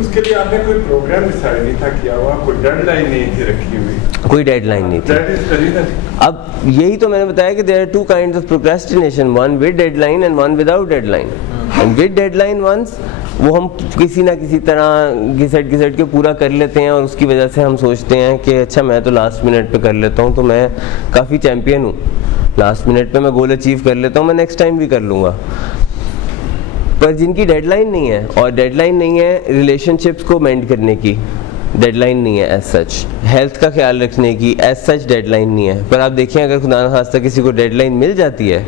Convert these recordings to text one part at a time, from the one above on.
उसके लिए आपने कोई प्रोग्राम डिसाइड नहीं था किया हुआ, कोई डेडलाइन नहीं थी रखी हुई? कोई डेडलाइन नहीं थी। अब यही तो मैंने बताया कि there are two kinds of procrastination, one with deadline and one without deadline. And with deadline once वो हम किसी ना किसी तरह घिसट के पूरा कर लेते हैं और उसकी वजह से हम सोचते हैं कि अच्छा मैं तो लास्ट मिनट पे कर लेता हूँ, तो मैं काफ़ी चैम्पियन हूँ, लास्ट मिनट पे मैं गोल अचीव कर लेता हूँ, मैं नेक्स्ट टाइम भी कर लूँगा। पर जिनकी डेडलाइन नहीं है, और डेडलाइन नहीं है रिलेशनशिप्स को मेंट करने की, डेडलाइन नहीं है एज सच, हेल्थ का ख्याल रखने की एज सच डेडलाइन नहीं है, पर आप देखिए अगर खुदा न खास्ता किसी को डेडलाइन मिल जाती है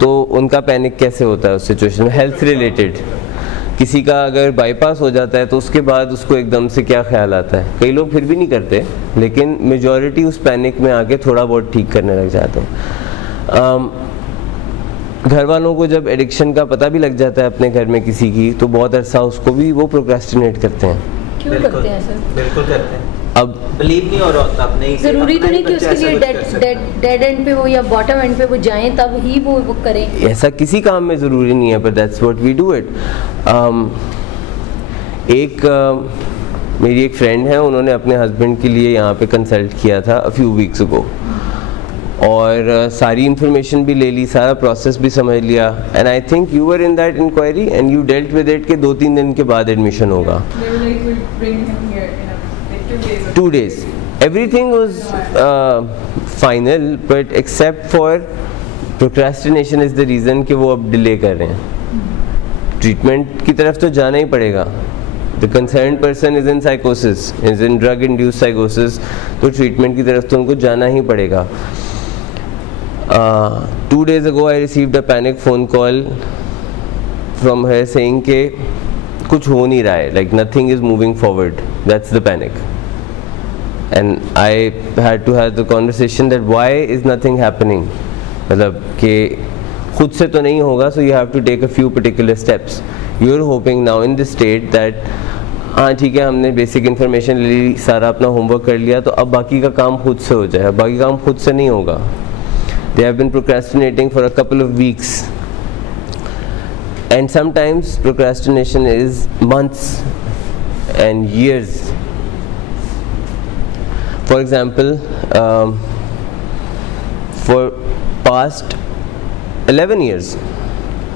तो उनका पैनिक कैसे होता है उस सिचुएशन में। हेल्थ रिलेटेड किसी का अगर बाईपास हो जाता है तो उसके बाद उसको एकदम से क्या ख्याल आता है, कई लोग फिर भी नहीं करते, लेकिन मेजॉरिटी उस पैनिक में आके थोड़ा बहुत ठीक करने लग जाते हैं। घर वालों को जब एडिक्शन का पता भी लग जाता है अपने घर में किसी की, तो बहुत अरसा उसको भी वो प्रोक्रेस्टिनेट करते हैं। क्यों करते हैं सर? बिल्कुल करते हैं। अब बिलीव नहीं हो रहा होता अपने, जरूरी तो नहीं कि उसके लिए डेड एंड पे हो या बॉटम एंड पे वो जाएं तब ही वो करें, ऐसा किसी काम में ज़रूरी नहीं है, पर that's what we do it. मेरी एक फ्रेंड है, उन्होंने अपने हस्बैंड के लिए यहाँ पे कंसल्ट किया था अ फ्यू वीक्स अगो, और सारी इंफॉर्मेशन भी ले ली, सारा प्रोसेस भी समझ लिया, and I think you were in that inquiry and you dealt with it के 2-3 दिन के बाद एडमिशन होगा। 2 days everything was final, but except for procrastination is the reason कि वो अब डिले कर रहे हैं। ट्रीटमेंट की तरफ तो जाना ही पड़ेगा। The concerned person is in psychosis, is in drug induced psychosis, तो ट्रीटमेंट की तरफ तो उनको जाना ही पड़ेगा। 2 days ago I received a panic phone call from her saying कि कुछ हो नहीं रहा है, like nothing is moving forward, that's the panic, and I had to have the conversation that why is nothing happening, मतलब कि खुद से तो नहीं होगा, so you have to take a few particular steps. You're hoping now in this state that हाँ ठीक है हमने बेसिक इन्फॉर्मेशन ले ली, सारा अपना होमवर्क कर लिया, तो अब बाकी का काम खुद से हो जाए। बाकी काम खुद से नहीं होगा। They have been procrastinating for a couple of weeks, and sometimes procrastination is months and years. For example, for past 11 years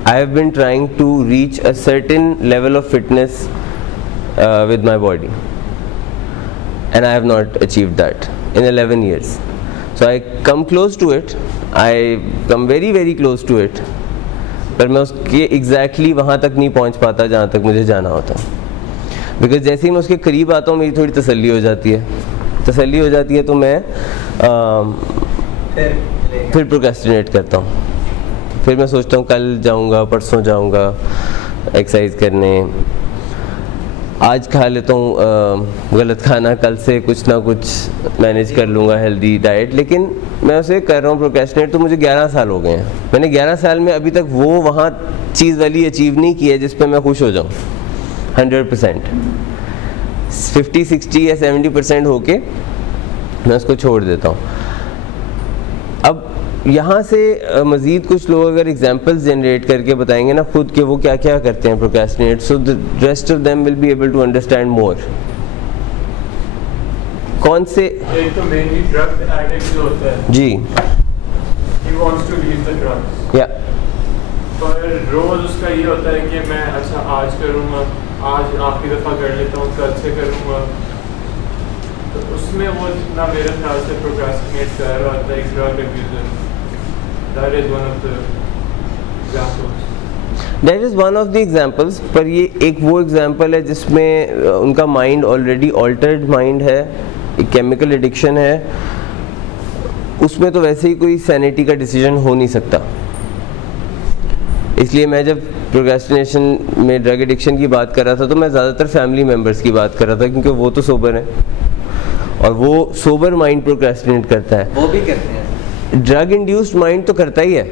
I have been trying to reach a certain level of fitness with my body, and I have not achieved that in 11 years. So I come close to it, I come very very close to it, पर मैं उसके exactly वहाँ तक नहीं पहुँच पाता जहाँ तक मुझे जाना होता, because जैसे ही मैं उसके करीब आता हूँ मेरी थोड़ी तसल्ली हो जाती है, तो मैं फिर प्रोक्रेस्टिनेट करता हूँ। फिर मैं सोचता हूँ कल जाऊँगा, परसों जाऊँगा एक्सरसाइज करने, आज खा लेता हूँ गलत खाना, कल से कुछ ना कुछ मैनेज कर लूँगा हेल्दी डाइट, लेकिन मैं उसे कर रहा हूँ प्रोक्रेस्टिनेट। तो मुझे 11 साल हो गए हैं, मैंने 11 साल में अभी तक वो वहाँ चीज़ वाली अचीव नहीं की है जिस पर मैं खुश हो जाऊँ 100%। 50-60 या 70% होके मैं उसको छोड़ देता हूँ। अब यहाँ से मज़ीद कुछ लोग अगर एग्जांपल्स जनरेट करके बताएंगे ना खुद के वो क्या क्या करते हैं procrastinate, so the rest of them will be able to understand more. कौन से? एक तो मेनली ड्रग एडिक्ट जो होता है जी, he wants to leave the drugs, या पर रोज उसका ये होता है कि मैं अच्छा आज करूँगा, आज आखिरी दफ़ा कर लेता हूँ, कल से करूँगा, तो उसमें वो जितना मेरे ख्याल से प्रोक्रेस्टिनेट कर रहा होता है drug abuser. That is one of the examples. That is one of the examples, पर ये एक वो एग्जाम्पल है जिसमें उनका माइंड ऑलरेडी ऑल्टर्ड माइंड है, एक केमिकल एडिक्शन है, उसमें तो वैसे ही कोई सैनिटी का डिसीजन हो नहीं सकता। इसलिए मैं जब प्रोक्रेस्टिनेशन में ड्रग एडिक्शन की बात कर रहा था तो मैं ज़्यादातर फैमिली मेम्बर्स की बात कर रहा था, क्योंकि वो तो सोबर हैं और वो सोबर माइंड प्रोक्रेस्टिनेट करता है। वो भी करते हैं। ड्रग इंड्यूस्ड माइंड तो करता ही है,